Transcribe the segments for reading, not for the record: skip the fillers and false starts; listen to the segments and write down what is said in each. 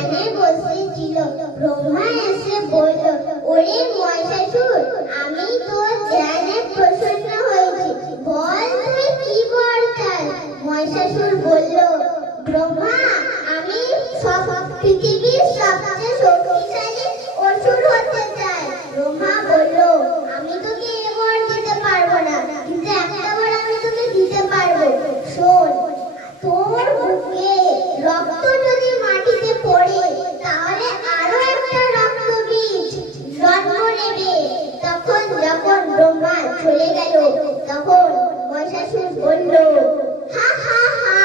ধ্যানে বসেছিল। ব্রহ্মা এসে বলল, ওরে মহিষাসুর, আমি তোর ধ্যানে প্রসন্ন হয়েছি, বল তুই কি বর চাস? মহিষাসুর বলল, ব্রহ্মা, আমি সব পৃথিবীর সবচেয়ে শক্তিশালী অসুর হতে চাই। ব্রহ্মা বলল, আমি তোকে এ বর দিতে পারবো না, কিন্তু একটা বর আমি তোকে দিতে পারবো। শোন, তোর বুকে রক্ত যদি মাটিতে পড়ে, তাহলে আরো একটা রক্ত বীজ জন্ম নেবে। তখন যখন ব্রহ্মা চলে গেল, তখন মহিষাসুর বলল, হা হা হা,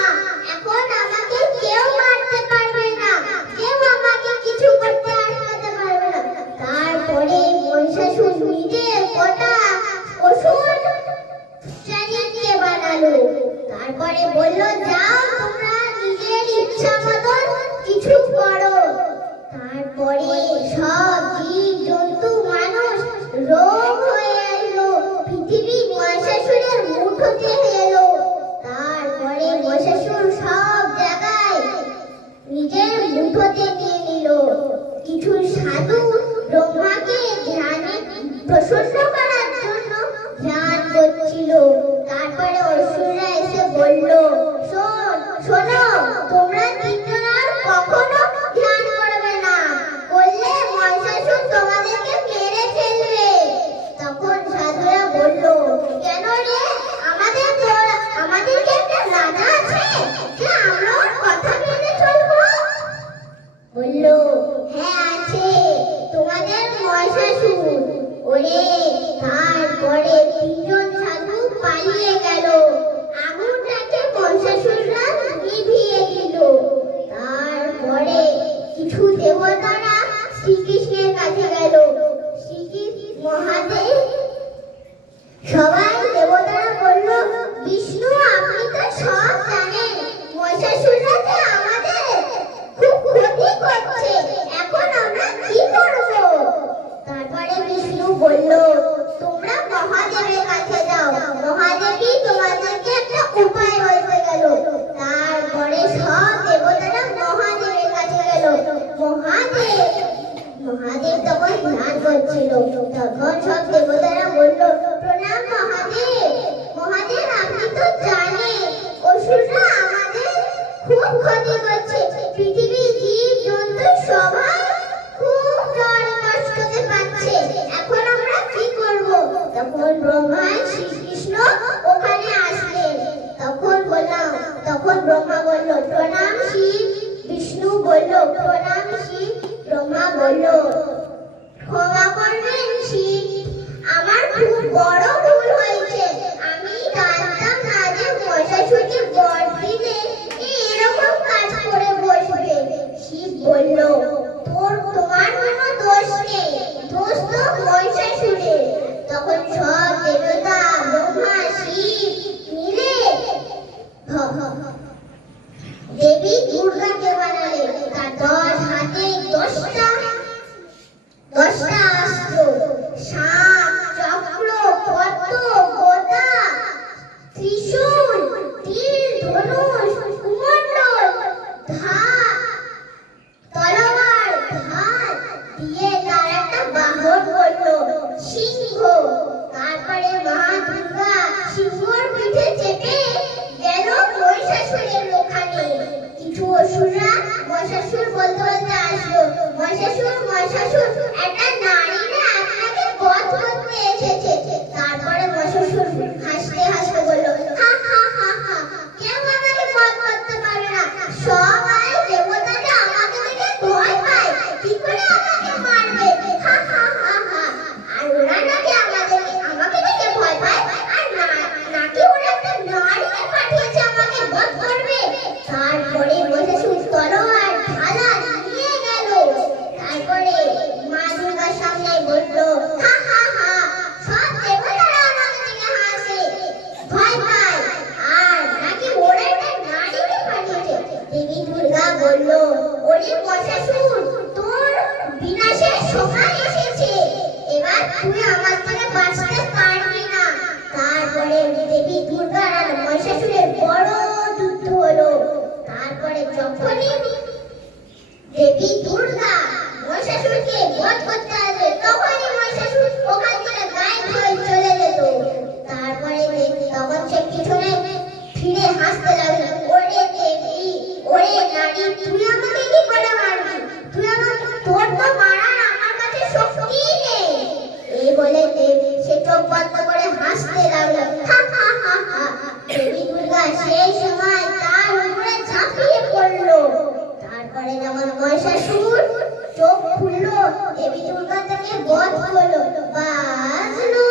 এখন আমাকে কেউ মারতে পারবে না, কেউ আমাকে কিছু করতে আটকাতে পারবে না। তারপরে মহিষাসুর নিজে কটা অসুর চারিদিকে বানালো। তারপরে বলল, যাও তোমরা নিজের ইচ্ছা মতো কিছু করো। তারপরে সব জীব জন্তু মানুষ রোগ হয়ে এলো, পৃথিবী মহিষাসুরের মুঠোতে এলো। তারপরে মহিষাসুর সব জায়গায় নিজের মুঠোতে নিয়ে নিল। কিছু সাধু ব্রহ্মাকে ধ্যানে প্রসন্ন করার জন্য ধ্যান করছিল। তারপরে অসুররা এসে বলল, শোনো, তোমরা তিনজন আর কখনো ধ্যান করবে না, করলে মহিষাসুর তোমাদেরকে মেরে ফেলবে। তখন সাধুরা বলল, কেন রে, আমাদের কি একটা রাজা আছে যে আমরা ওর কথা মেনে চলবো? বলল, হ্যাঁ আছে, তোমাদের মহিষাসুর। ওরে, তারপরে তিনজন সাধু পালিয়ে গেল। আগুনটাকে মহিষাসুররা নিভিয়ে দিল। তারপরে কিছু দেবতারা শ্রীকৃষ্ণের কাছে গেল। শ্রীকৃষ্ণ মহাদেব, সবাই দেবতারা বলল, বিষ্ণু, আপনি তো সব জানেন, মহিষাসুররা যে আমাদের খুব ক্ষতি করছে, এখন আমরা কি করব? তারপরে বিষ্ণু বলল, তোমরা মহাদেবের কাছে যাও, মহাদেবই তোমাদেরকে একটা উপায় বলতে গেল। তারপরে সব দেবতারা মহাদেবের কাছে গেল। মহাদেব তখন ধ্যান করছিল। তখন সব দেবতারা বলল, প্রণাম মহাদেব। মহাদেব, আপনি তো জানেন অসুররা আমাদের খুব ক্ষতি করছে, পৃথিবীর জীব জন্তু সবাই খুব জ্বর কষ্টতে পাচ্ছে, এখন আমরা কি করব? তখন ব্রহ্মা শ্রীকৃষ্ণ ওখানে আসলেন। তখন ব্রহ্মা বলল, প্রণাম শিব। বিষ্ণু বলল, প্রণাম শিব। ব্রহ্মা বলল, ক্ষমা করবেন শিব, আমার খুব বড় ভুল হয়েছে, আমি জানতাম না যে মহিষাসুরকে বর দিলে এরকম কাজ করে বসবে। শিব বলল, তোমার কোনো দোষ নেই, দোষ তো মহিষাসুরের। তখন সব দেবতা ব্রহ্মা শিব মিলে দেবী দুর্গাকে বানালেন। তার 10 হাতে 10টা অস্ত্র, শাঁখ, চক্র, পদ্ম, গদা, ত্রিশূল, তীর, ধনুষ, কুমণ্ডল, তলোয়ার, ঢাল দিয়ে তার একটা বাহন করল, সিংহ। তারপরে মা দুর্গা সিংহর পিঠে চেপে গেল মহিষাসুরের ওখানে। কিছু অসুররা মহিষাসুর বলতে বলতে আসলো, মহিষাসুর, একটা নারী না আপনাকে বধ করতে এসেছে। তারপরে মহিষাসুর হাসতে হাসতে বলল, হা হা হা হা, কেউ আমাকে বধ করতে পারে না, সবাই দেবতারা আমাকে দেখে ভয় পায়, কি করে আমাকে মারবে? হা হা হা হা। আর ওরা নাকি আমাকে দেখে ভয় পায়, আর নাকি ওরা একটা নারীকে পাঠিয়েছে আমাকে বধ করবে। তারপরে মহিষাসুর তলোয়ার ঢালা নিয়ে গেল। তারপরে মা দুর্গা মহিষাসুর চোখ খুললো, দেবী দুর্গা তাকে বধ করলো। বাজলো